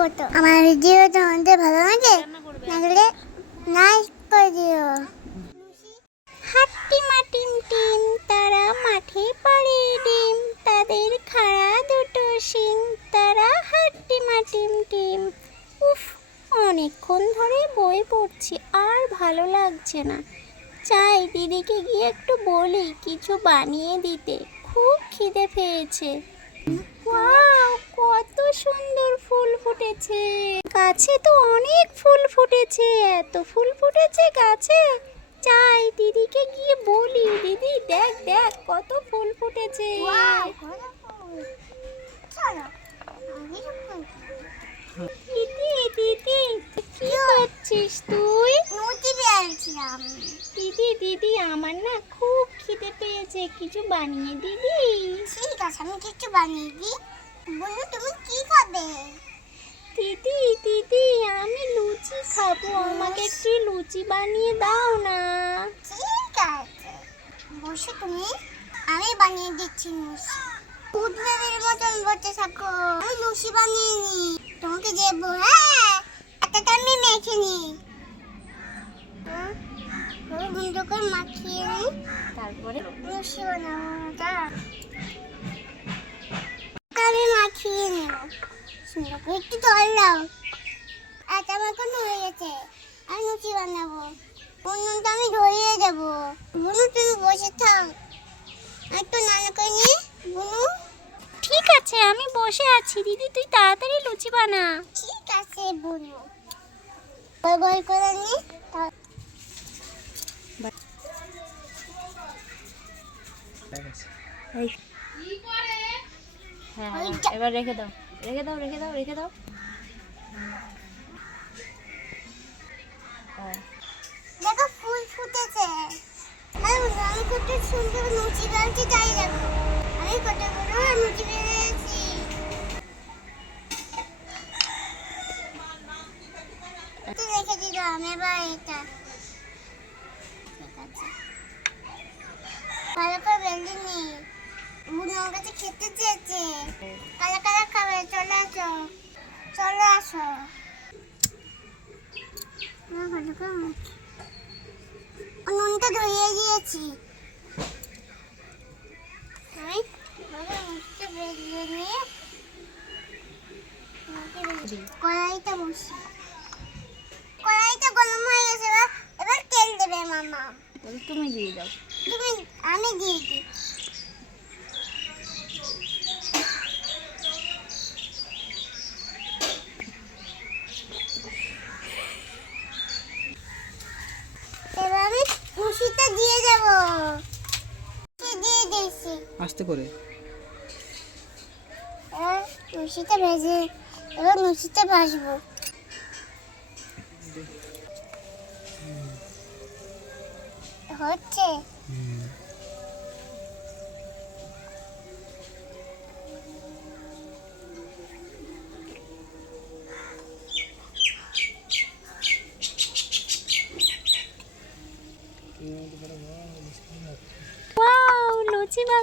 করতো। আমার ভিডিও তোমাদের ভালো লাগে। লাগলে নাইস করে দিও। হাট্টিমা টিম টিম, তারা মাঠে পাড়ে ডিম। তাদের খাড়া দুটো শিং, তারা হাট্টিমা টিম টিম। উফ, অনেকক্ষণ ধরে বই পড়ছি, আর ভালো লাগছে না। চাই দিদিকে গিয়ে একটু বলি, কিছু বানিয়ে দিতে। খুব খিদে পেয়েছে। ওয়াও কত সুন্দর ফুল ফুটেছে। গাছে তো অনেক ফুল ফুটেছে। এত ফুল ফুটেছে গাছে। চাই দিদিকে গিয়ে বলি। দিদি দেখ দেখ কত ফুল ফুটেছে। দিদি দিদি কি করছিস তুই? দিদি দিদি আমার না খুব খিদে পেয়েছে। কিছু বানিয়ে দিবি? ঠিক আছে আমি কিছু বানিয়ে দিই। বলু তুমি কি খাবে? দিদি দিদি আমি লুচি খাব। আমাকে একটু লুচি বানিয়ে দাও না। ঠিক আছে। বসে তুমি। আমি বানিয়ে দিচ্ছি লুচি। উদ্বেগের মতন বসে থাকো আমি লুচি বানিয়ে নি তোমাকে দেবো হ্যাঁ? এতটা আমি মেখে নি বন্ধ করে মাখিয়ে নি তারপরে লুচি বানাবো। আমি মাখিয়ে নেব সুন্দর করে একটু জল দাও। আটা মাখানো হয়ে গেছে। আর লুচি বানাবো। উনুনটা আমি ধরিয়ে দেবো। বুনু তুমি বসে থাক। একটু নানা করে নিয়ে বুনু। ঠিক আছে আমি বসে আছি। দিদি তুই তাড়াতাড়ি লুচি বানা। ঠিক আছে বুনু। বই বই করে নি। হ্যাঁ হ্যাঁ এবার রেখে দাও রেখে দাও রেখে দাও রেখে দাও। হ্যাঁ। দেখো ফুল ফুটেছে। আমি কত সুন্দর লুচি বানছি তাই দেখো আমি কতগুলো লুচি বেরিয়েছি রেখে দিলাম এবার এটা। খেতে চেয়েছে। কালা কালা খাবে চলে আসো। চলে আসো। নুনটা ধরিয়ে দিয়েছি। কড়াইটা বসি। কড়াইটা গরম হয়ে গেছে এবার এবার তেল দেবে মামা। তুমি দিয়ে দাও। তুমি আমি দিয়ে দিই এবার আমি খুশিটা দিয়ে দেব দিয়ে দিয়েছি আস্তে করে। এবার লুচিটা ভেজে এবার লুচিটা ভাজবো। হচ্ছে?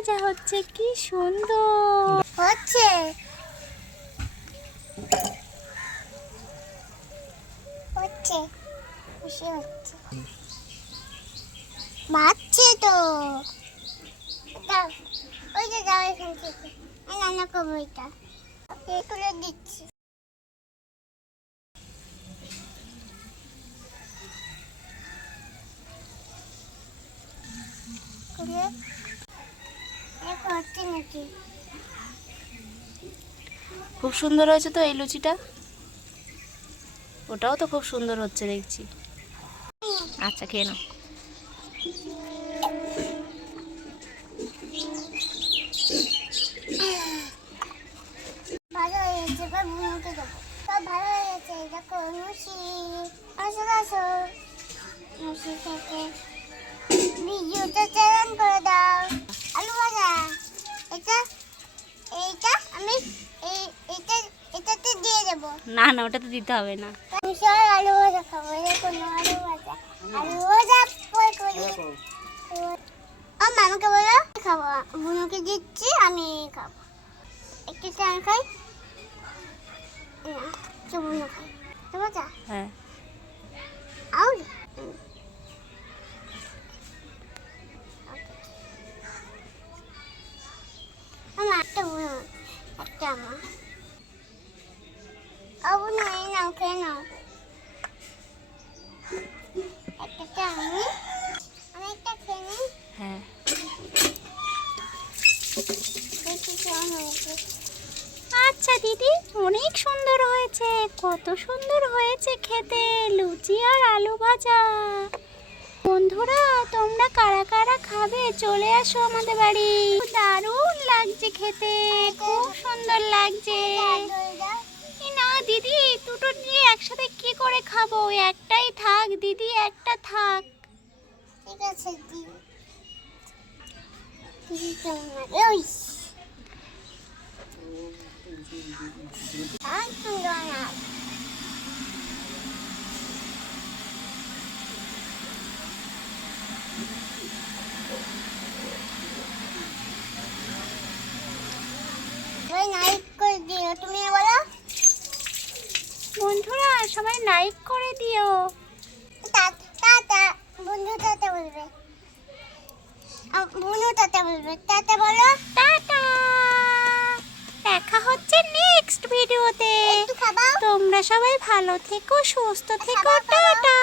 ভাজা হচ্ছে কি সুন্দর। হচ্ছে। হচ্ছে। বাচ্চে তো। ওই যে রান্না দিচ্ছি। খুব সুন্দর হয়েছে তো এই লুচিটা? ওটাও তো খুব সুন্দর হচ্ছে দেখছি। আচ্ছা খেয়ে নাও। ভালো হয়েছে ভালো হয়েছে দেখো আসো করে দাও। এটা এইটা আমি এই এটা এটাতে দিয়ে দেবো। না না ওটা তো দিতে হবে না। আমি সব আলু ভাজা খাব দেখুন আলু ভাজা। আলু ভাজা পরে করি। ও মামাকে বলো খাব বুনুকে দিচ্ছি আমি খাব। একটু চান খাই। না একটু খাই। যা হ্যাঁ। আউ একটা আমার আবু না এই নাও খেয়ে নাও একটা আমি আমি একটা খেয়ে নিই হ্যাঁ দেখি কেমন আচ্ছা দিদি অনেক সুন্দর হয়েছে। কত সুন্দর হয়েছে খেতে। লুচি আর আলু ভাজা। বন্ধুরা তোমরা কারা কারা খাবে? চলে আসো আমাদের বাড়ি। দারুণ লাগছে খেতে। খুব সুন্দর লাগছে। না, দিদি, দুটো দিয়ে একসাথে কি করে খাব? একটাই থাক, দিদি, একটা থাক। ঠিক আছে, দিদি কেমন লাগে ওই আর সুন্দর না নাইক করে দিও তুমি বলো বন্ধুরা সবাই লাইক করে দিও। টাটা বন্ধু টাটা বলবে। বন্ধু বনু টাটা বলবে। টাটা বলো? টাটা। দেখা হচ্ছে নেক্সট ভিডিওতে তোমরা সবাই ভালো থেকো সুস্থ থেকো টাটা।